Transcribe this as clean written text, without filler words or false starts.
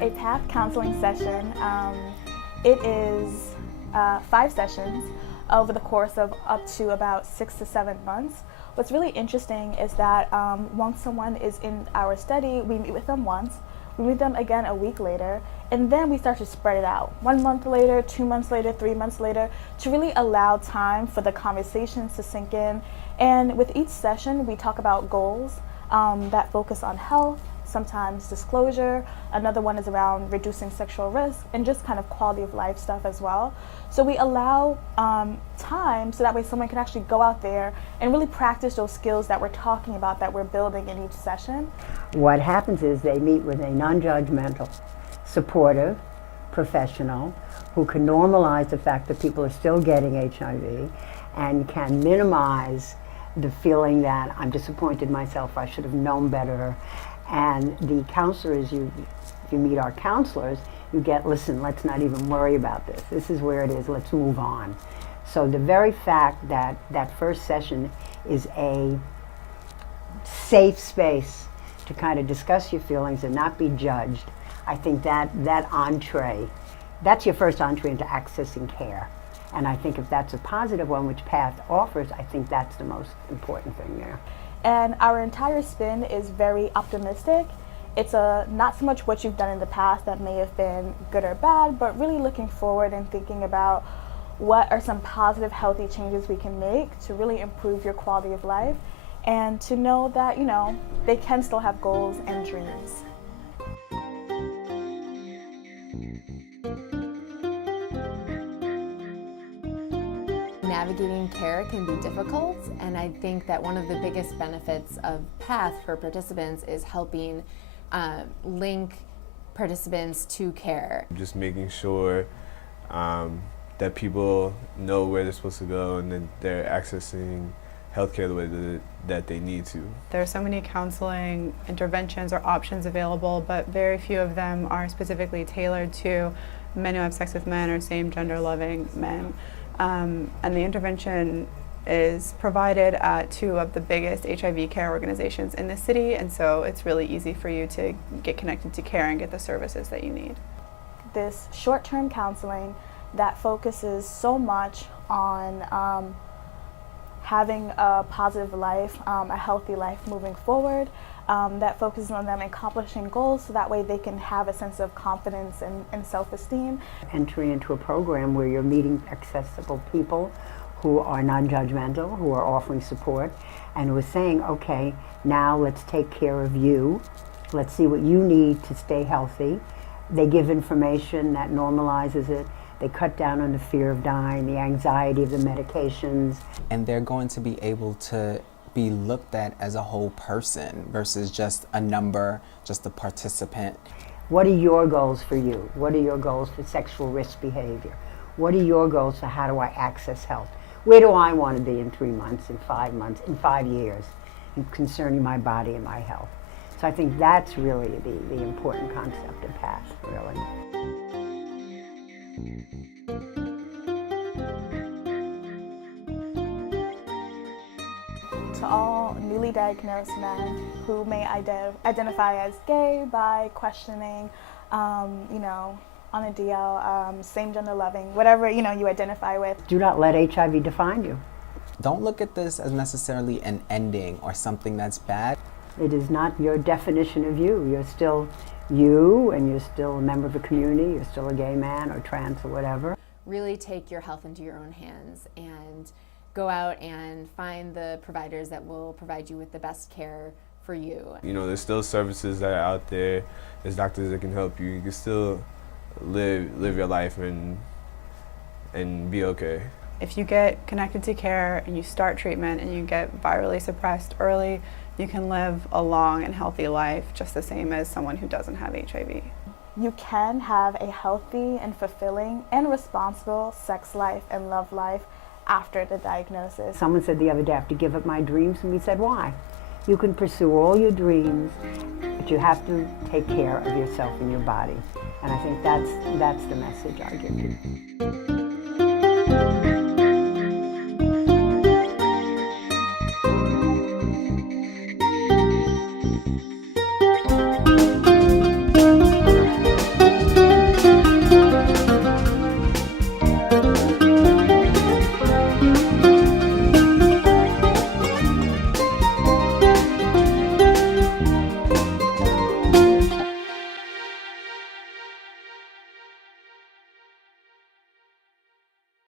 A PATH counseling session, it is 5 sessions over the course of up to about 6 to 7 months. What's really interesting is that once someone is in our study, we meet with them once, we meet them again a week later, and then we start to spread it out. 1 month later, 2 months later, 3 months later, to really allow time for the conversations to sink in. And with each session, we talk about goals that focus on health, sometimes disclosure. Another one is around reducing sexual risk and just kind of quality of life stuff as well. So we allow time so that way someone can actually go out there and really practice those skills that we're talking about, that we're building in each session. What happens is they meet with a non-judgmental, supportive professional who can normalize the fact that people are still getting HIV and can minimize the feeling that I'm disappointed myself, I should have known better. And the counselors, you meet our counselors, you get, listen, let's not even worry about this. This is where it is, let's move on. So the very fact that that first session is a safe space to kind of discuss your feelings and not be judged, I think that entree, that's your first entree into accessing care. And I think if that's a positive one, which PATH offers, I think that's the most important thing there. And our entire spin is very optimistic. It's not so much what you've done in the past that may have been good or bad, but really looking forward and thinking about what are some positive, healthy changes we can make to really improve your quality of life, and to know that, they can still have goals and dreams. Navigating care can be difficult, and I think that one of the biggest benefits of PATH for participants is helping link participants to care. Just making sure that people know where they're supposed to go and that they're accessing healthcare the way that they need to. There are so many counseling interventions or options available, but very few of them are specifically tailored to men who have sex with men or same-gender loving men. And the intervention is provided at 2 of the biggest HIV care organizations in the city, and so it's really easy for you to get connected to care and get the services that you need. This short-term counseling that focuses so much on having a positive life, a healthy life moving forward, that focuses on them accomplishing goals so that way they can have a sense of confidence and self-esteem. Entry into a program where you're meeting accessible people who are non-judgmental, who are offering support, and who are saying, okay, now let's take care of you. Let's see what you need to stay healthy. They give information that normalizes it. They cut down on the fear of dying, the anxiety of the medications. And they're going to be able to be looked at as a whole person versus just a number, just a participant. What are your goals for you? What are your goals for sexual risk behavior? What are your goals for how do I access health? Where do I want to be in 3 months, in 5 months, in 5 years, concerning my body and my health? So I think that's really the important concept of PATH, really. To all newly diagnosed men who may identify as gay, bi, questioning, on a DL, same-gender loving, whatever you identify with. Do not let HIV define you. Don't look at this as necessarily an ending or something that's bad. It is not your definition of you. You're still you, and you're still a member of a community. You're still a gay man or trans or whatever. Really take your health into your own hands and go out and find the providers that will provide you with the best care for you. There's still services that are out there. There's doctors that can help you. You can still live your life and be okay. If you get connected to care and you start treatment and you get virally suppressed early, you can live a long and healthy life just the same as someone who doesn't have HIV. You can have a healthy and fulfilling and responsible sex life and love life after the diagnosis. Someone said the other day, I have to give up my dreams, and we said, why? You can pursue all your dreams, but you have to take care of yourself and your body. And I think that's the message I give to you.